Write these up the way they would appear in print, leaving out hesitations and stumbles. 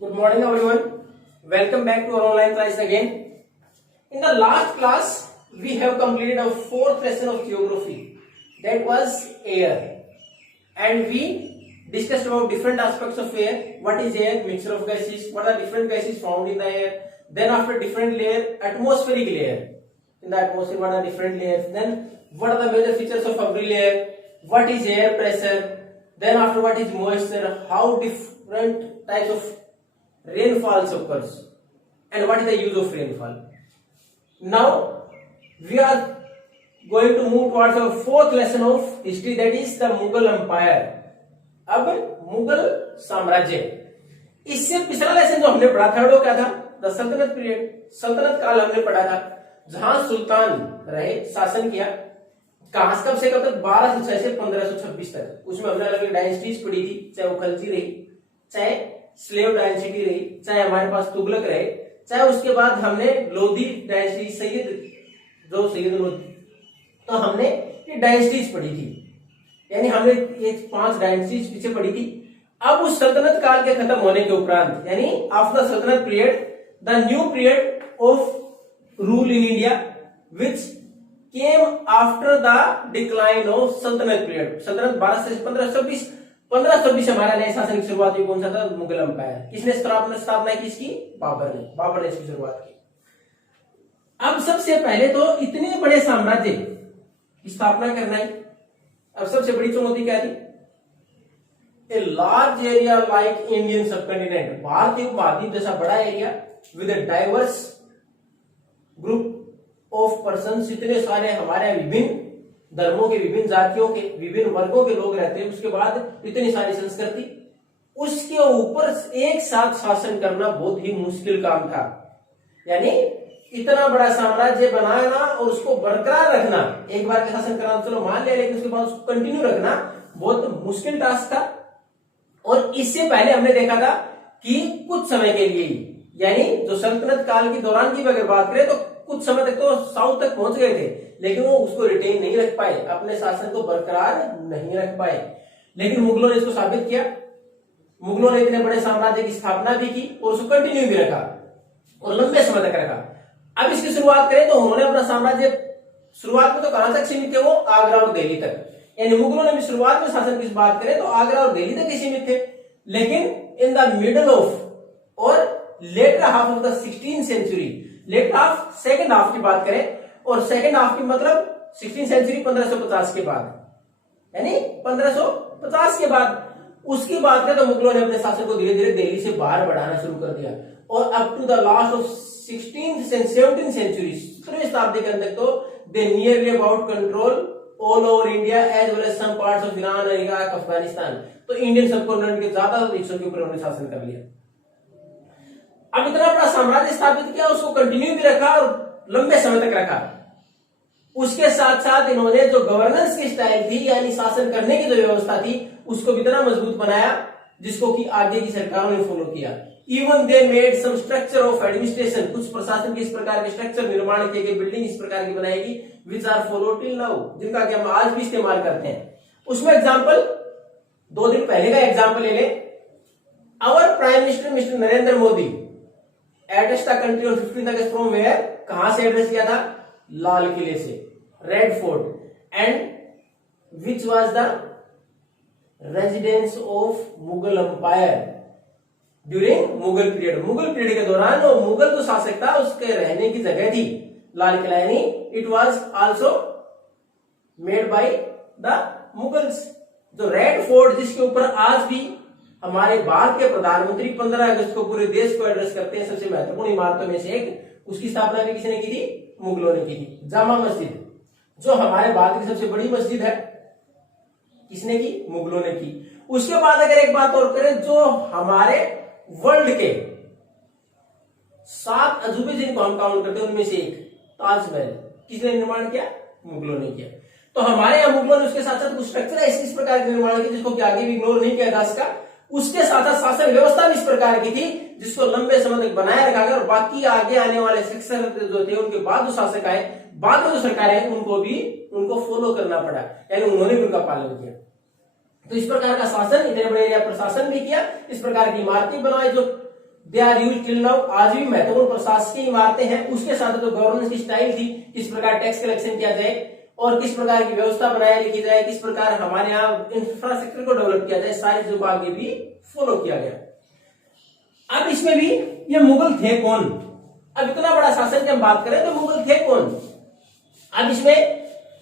Good morning everyone. Welcome back to our online class again. In the last class, we have completed our fourth lesson of geography. That was air. And we discussed about different aspects of air. What is air? Mixture of gases. What are different gases found in the air? Then after different layer, atmospheric layer. In the atmosphere, what are different layers? Then what are the major features of every layer? What is air pressure? Then after what is moisture? How different types of rainfalls occurs and what is the use of rainfall. Now we are going to move towards our fourth lesson of history, that is the Mughal Empire. अब मुगल साम्राज्य, इससे पिछला lesson जो हमने पढ़ा था वो क्या था? द सल्तनत पीरियड, सल्तनत काल हमने पढ़ा था जहां सुल्तान रहे, शासन किया कहां कब से कब तक? 1206 से 1526 तक. उसमें हमने अलग अलग डायनेस्टीज पढ़ी थी, चाहे वो खलजी रही, चाहे स्लेव डायनेस्टी रही, चाहे हमारे पास तुगलक रहे, चाहे उसके बाद हमने लोधी डायनेस्टी, सैयद लोधी, तो हमने ये डायनेस्टीज पढ़ी थी. यानी हमने ये 5 डायनेस्टीज पीछे पढ़ी थी. अब उस सल्तनत काल के खत्म होने के उपरांत, यानी आफ्टर सल्तनत period, the new period of rule in India which came after the decline of सल्तनत पीरियड. सल्तनत 12 से 1526 हमारा नए शासन की शुरुआत हुई. कौन सा था? मुगल एम्पायर. किसने स्थापना की इसकी? बाबर ने इसकी शुरुआत की. अब सबसे पहले तो इतने बड़े साम्राज्य की स्थापना करना है. अब सबसे बड़ी चुनौती क्या थी? A large area like Indian subcontinent, भारतीय उपमहाद्वीप जैसा बड़ा area with a diverse group of person, इतने सारे हमारे विभिन्न धर्मों के, विभिन्न जातियों के, विभिन्न वर्गों के लोग रहते हैं. उसके बाद इतनी सारी संस्कृति, उसके ऊपर एक साथ शासन करना बहुत ही मुश्किल काम था. यानी इतना बड़ा साम्राज्य बनाना और उसको बरकरार रखना, एक बार का शासन करना चलो मान लिया, लेकिन उसके बाद उसको कंटिन्यू रखना बहुत मुश्किल टास्क था. और इससे पहले हमने देखा था कि कुछ समय के लिए, यानी जो सल्तनत काल के दौरान की अगर बात करें तो कुछ समय तक तो साउथ तक पहुंच गए थे, लेकिन वो उसको रिटेन नहीं रख पाए, अपने शासन को बरकरार नहीं रख पाए. लेकिन मुगलों ने इसको साबित किया. मुगलों ने इतने बड़े साम्राज्य की स्थापना भी की और उसको कंटिन्यू भी रखा और लंबे समय तक रखा. अब इसकी शुरुआत करें तो उन्होंने अपना साम्राज्य शुरुआत में तो कहां तक सीमित थे? वो आगरा और दिल्ली तक. यानी मुगलों ने भी शुरुआत में शासन की बात करें तो आगरा और दिल्ली तक ही सीमित थे. लेकिन इन द मिडल ऑफ और later half of the 16th century, later half, second half की बात करें, और सेकंड हाफ की मतलब 16th सेंचुरी 1550 के बाद, यानी 1550 के बाद उसकी बात करें तो मुगलों ने अपने शासन को धीरे धीरे दिल्ली से बाहर बढ़ाना शुरू कर दिया. और up to the last of 16th and 17th century, 17वीं शताब्दी के अंदर तो they nearly about control all over India as well as some parts of Iran, Iraq, Afghanistan. तो इंडियन सबकॉन्टिनेंट के ज्यादा हिस्सों के ऊपर उन्होंने शासन कर लिया. अब इतना बड़ा साम्राज्य स्थापित किया, उसको कंटिन्यू भी रखा और लंबे समय तक रखा. उसके साथ साथ इन्होंने जो गवर्नेंस की स्टाइल थी, यानी शासन करने की जो व्यवस्था थी, उसको भी इतना मजबूत बनाया जिसको कि आगे की सरकारों ने फॉलो किया. Even they made some structure of administration, कुछ प्रशासन के इस प्रकार के स्ट्रक्चर निर्माण किए गए, बिल्डिंग इस प्रकार की बनाएगी which are follow till now, जिनका कि हम आज भी इस्तेमाल करते हैं. उसमें एग्जांपल 2 दिन पहले का एग्जांपल ले लें. Our prime minister mister Narendra Modi address the country on 15 August from where, कहां से एड्रेस किया था? लाल किले से, red fort. And which was the residence of Mughal empire during Mughal period. Mughal period के दौरान वो मुगल जो शासक था उसके रहने की जगह थी लाल किला, यानी it was also made by the Mughals. जो रेड फोर्ट जिसके ऊपर आज भी हमारे भारत के प्रधानमंत्री 15 अगस्त को पूरे देश को एड्रेस करते हैं, सबसे महत्वपूर्ण इमारतों में से एक, उसकी स्थापना भी किसने की थी? मुगलों ने की थी. जामा मस्जिद जो हमारे भारत की सबसे बड़ी मस्जिद है, किसने की? मुगलों ने की. उसके बाद अगर एक बात और करें, जो हमारे वर्ल्ड के 7 अजूबे जिनको हम काउंट करते हैं उनमें से एक ताजमहल किसने निर्माण किया? मुगलों ने किया. तो हमारे यहाँ मुगलों ने उसके साथ साथ कुछ स्ट्रक्चर इस प्रकार के निर्माण किया जिसको कि आगे भी इग्नोर नहीं किया जा सका. उसके साथ साथ शासन व्यवस्था भी इस प्रकार की थी जिसको लंबे समय तक बनाए रखा गया. और बाकी आगे आने वाले शिक्षक जो थे, उनके बाद जो शासक आए, बाद में जो सरकार है, उनको फॉलो करना पड़ा, यानी उन्होंने भी उनका पालन किया. तो इस प्रकार का शासन, इतने बड़े एरिया पर शासन भी किया, इस प्रकार की इमारतें बनवाई जो they are use till now, आज भी महत्वपूर्ण प्रशासकीय इमारतें हैं। उसके साथ जो गवर्नेंस की स्टाइल थी, किस प्रकार टैक्स कलेक्शन किया जाए और किस प्रकार की व्यवस्था बनाए रखी जाए, किस प्रकार हमारे यहाँ इंफ्रास्ट्रक्चर को डेवलप किया जाए, सारी चीजों को आगे भी फॉलो किया गया। अब इसमें भी ये मुगल थे कौन, अब इतना बड़ा शासन की हम बात करें तो मुगल थे कौन। अब इसमें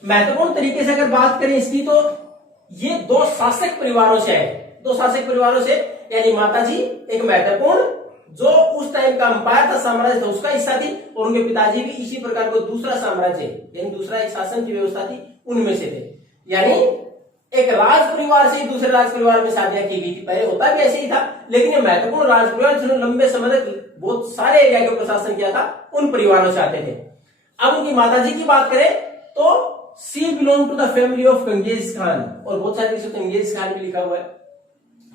महत्वपूर्ण तरीके से अगर बात करें इसकी, तो ये दो शासक परिवारों से है, दो शासक परिवारों से, यानी माताजी एक महत्वपूर्ण जो उस टाइम का अंपायर था, साम्राज्य था, उसका हिस्सा थी, और उनके पिताजी भी इसी प्रकार को दूसरा साम्राज्य यानी दूसरा एक शासन की व्यवस्था थी उनमें से थे। यानी एक राज परिवार से दूसरे राज परिवार में शादियां की गई थी। पहले होता भी ऐसे ही था, लेकिन ये महत्वपूर्ण राज परिवार जिन्होंने लंबे समय तक बहुत सारे एरिया के प्रशासन किया था, उन परिवारों से आते थे। अब उनकी माताजी की बात करें तो she belong to the family of Genghis Khan, और बहुत सारे चंगेज खान भी लिखा हुआ है।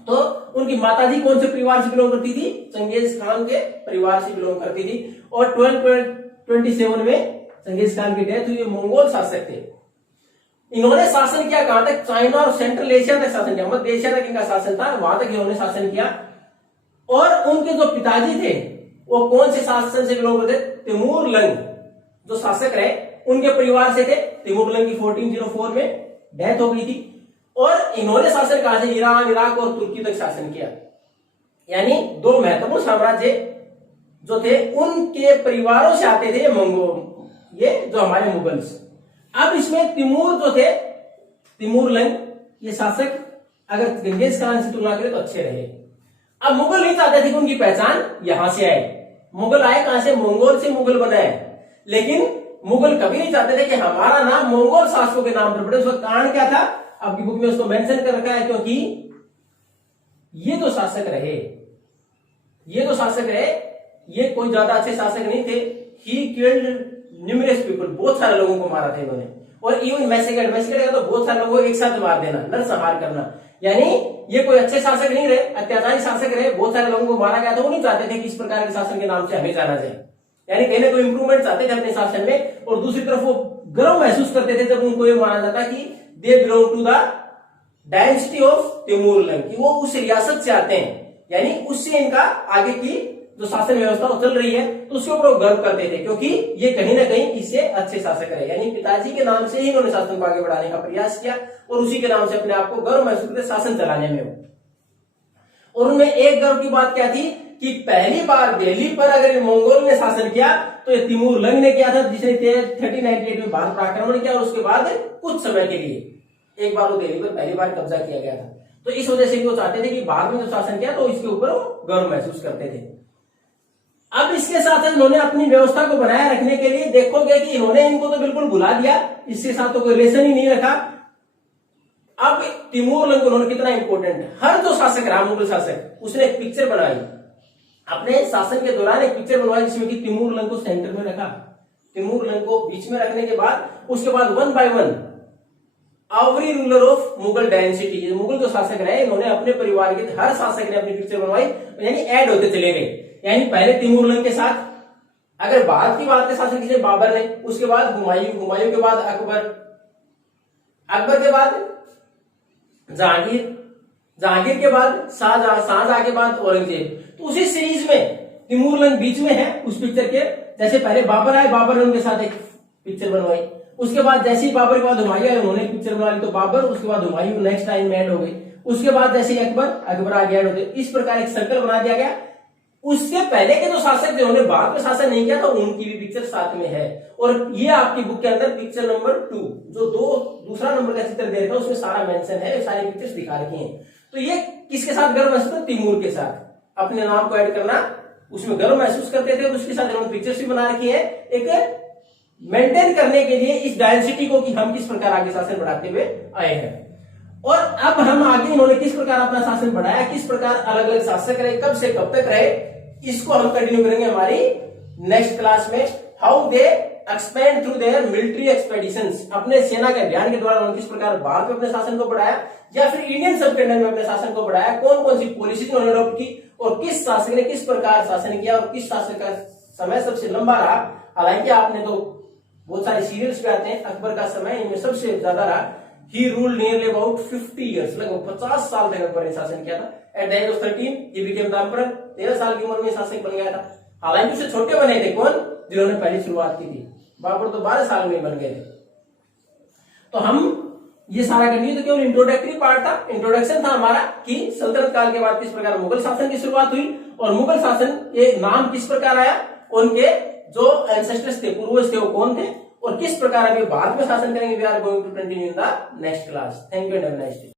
तो उनकी माताजी कौन से परिवार से बिलोंग करती थी, चंगेज खान के परिवार से बिलोंग करती थी। और 1227 में चंगेज खान की डेथ हुई, मंगोल शासक थे। इन्होंने शासन किया कहां तक, चाइना और सेंट्रल एशिया तक शासन किया, मध्य एशिया तक इनका शासन था, वहां तक इन्होंने शासन किया। और उनके जो पिताजी थे वो कौन से शासन से बिलोंग करते, तिमूर-लंग जो शासक रहे उनके परिवार से थे। तिमूर-लंग की 1404 में डेथ हो गई थी। और इन्होंने शासन कहा से ईरान, इराक और तुर्की तक शासन किया, यानी दो महत्वपूर्ण साम्राज्य जो थे उनके परिवारों से आते थे मंगोल, ये जो हमारे मुगल्स। अब इसमें तिमूर जो थे, तिमूर-लंग ये शासक अगर चंगेज खान से तुलना करें तो अच्छे रहे। अब मुगल नहीं चाहते थे कि उनकी पहचान यहां से आए, मुगल आए कहां से, मंगोल से मुगल बनाए, लेकिन मुगल कभी नहीं चाहते थे कि हमारा नाम मंगोल शासकों के नाम पर पड़े। उसका कारण क्या था, आपकी बुक में उसको मेंशन कर रखा है, क्योंकि ये जो शासक रहे, ये कोई ज्यादा अच्छे शासक नहीं थे। ही किल्ड न्यूमरस पीपल, बहुत सारे लोगों को मारा था इन्होंने। और इवन मैसेकेड का तो बहुत सारे लोगों को एक साथ मार देना, नरसंहार करना, यानी ये कोई अच्छे शासक नहीं रहे, अत्याचारी शासक रहे, बहुत सारे लोगों को मारा गया था। वो नहीं चाहते थे कि इस प्रकार के शासन के नाम से हमें जाना जाए, यानी कहीं ना कोई इंप्रूवमेंट चाहते थे अपने शासन में। और दूसरी तरफ वो गर्व महसूस करते थे जब उनको ये माना जाता कि they belong to the dynasty of Timur Lang, कि वो उस रियासत से आते हैं, यानी उससे इनका आगे की जो शासन व्यवस्था चल रही है तो उसके ऊपर वो गर्व करते थे, क्योंकि ये कहीं ना कहीं इससे अच्छे शासक रहे। यानी पिताजी के नाम से ही इन्होंने शासन को आगे बढ़ाने का प्रयास किया और उसी के नाम से अपने आप को गर्व महसूस करते शासन चलाने में। और उनमें एक गर्व की बात क्या थी कि पहली बार दिल्ली पर अगर मंगोल ने शासन किया तो ये तिमूर-लंग ने किया था, जिसने 1398 में भारत पर आक्रमण किया, और उसके बाद कुछ समय के लिए एक बार वो दिल्ली पर पहली बार कब्जा किया गया था। तो इस वजह से वो चाहते थे कि बाद में जो शासन किया तो इसके ऊपर वो गर्व महसूस करते थे। अब इसके साथ इन्होंने अपनी व्यवस्था को बनाए रखने के लिए देखोगे कि इन्होंने इनको तो बिल्कुल भुला दिया, इसके साथ तो कोई रिलेशन ही नहीं रखा। अब तिमूर-लंग उन्होंने कितना इंपॉर्टेंट है, हर जो शासक रहा मुगल शासक उसने एक पिक्चर बनाई अपने शासन के दौरान, एक पिक्चर बनवाई जिसमें कि तिमूर-लंग को सेंटर में रखा। तिमूर-लंग को बीच में रखने के बाद उसके बाद 1 by 1 every ruler of Mughal dynasty, Mughal जो शासक रहे इन्होंने अपने परिवार के हर शासक ने अपनी पिक्चर बनवाई, यानी ऐड होते चले गए। यानी पहले तिमूर-लंग के साथ अगर भारत की बात के शासन किसे, बाबर ने, उसके बाद हुमायूं के बाद अकबर के बाद जहांगीर के बाद शाहजहां के बाद औरंगजेब। तो उसी सीरीज में तिमूर-लंग बीच में है उस पिक्चर के। जैसे पहले बाबर आए, बाबर ने उनके साथ एक पिक्चर बनवाई, उसके बाद जैसे ही बाबर के बाद हुमायूं आए उन्होंने पिक्चर बना ली, तो बाबर उसके बाद हुमायूं नेक्स्ट टाइम में ऐड हो गई, उसके बाद जैसे ही अकबर आगे ऐड होते, इस प्रकार एक सर्कल बना दिया गया। उसके पहले के जो शासक थे उन्होंने बाद में शासन नहीं किया, तो उनकी भी पिक्चर साथ में है। और ये आपकी बुक के अंदर पिक्चर नंबर 2 जो दूसरा नंबर का चित्र दे रखा है उसमें सारा मेंशन है, सारी पिक्चर्स दिखा रखी हैं। तो ये किसके साथ गर्व महसूस करते, तिमूर के साथ अपने नाम को ऐड करना, उसमें गर्व महसूस करते थे। उसके साथ इन्होंने पिक्चर्स भी बना रखी है एक मेंटेन करने के लिए इस डायनेस्टी को, कि हम किस प्रकार आगे शासन बढ़ाते हुए आए हैं। और अब हम आगे इन्होंने किस प्रकार अपना शासन बढ़ाया, किस प्रकार अलग अलग शासक रहे, कब से कब तक रहे, इसको हम कंटिन्यू करेंगे हमारी नेक्स्ट क्लास में। How they expand through their military expeditions, अपने सेना के अभियान के द्वारा उन्होंने किस प्रकार भारत में अपने शासन को बढ़ाया या फिर इंडियन सबकंटिनेंट में अपने शासन को बढ़ाया, कौन कौन सी पॉलिसी उन्होंने अडॉप्ट की और किस शासक ने किस प्रकार शासन किया और किस शासक का समय सबसे लंबा रहा। हालांकि आपने तो बहुत सारे सीरियल्स पे आते हैं, अकबर का समय इनमें सबसे ज्यादा रहा, he ruled nearly about 50 years, लगभग 50 साल तक अकबर ने शासन किया था। At the age of 13 he became the emperor, 13 साल की उम्र में शासक बन गया था। हालांकि उससे छोटे बने थे कौन, जिन्होंने पहली शुरुआत की थी, बाबर तो 12 साल में बन गए थे। तो हम ये सारा करनी, तो केवल इंट्रोडक्टरी पार्ट था, इंट्रोडक्शन था हमारा कि सल्तनत काल के बाद किस प्रकार मुगल शासन की शुरुआत हुई और मुगल शासन ये नाम किस प्रकार आया, उनके जो एंसेस्टर्स थे, पूर्वज थे, वो कौन थे और किस प्रकार अभी भारत में शासन करेंगे। We are going to continue in the next class. Thank you and have a nice day.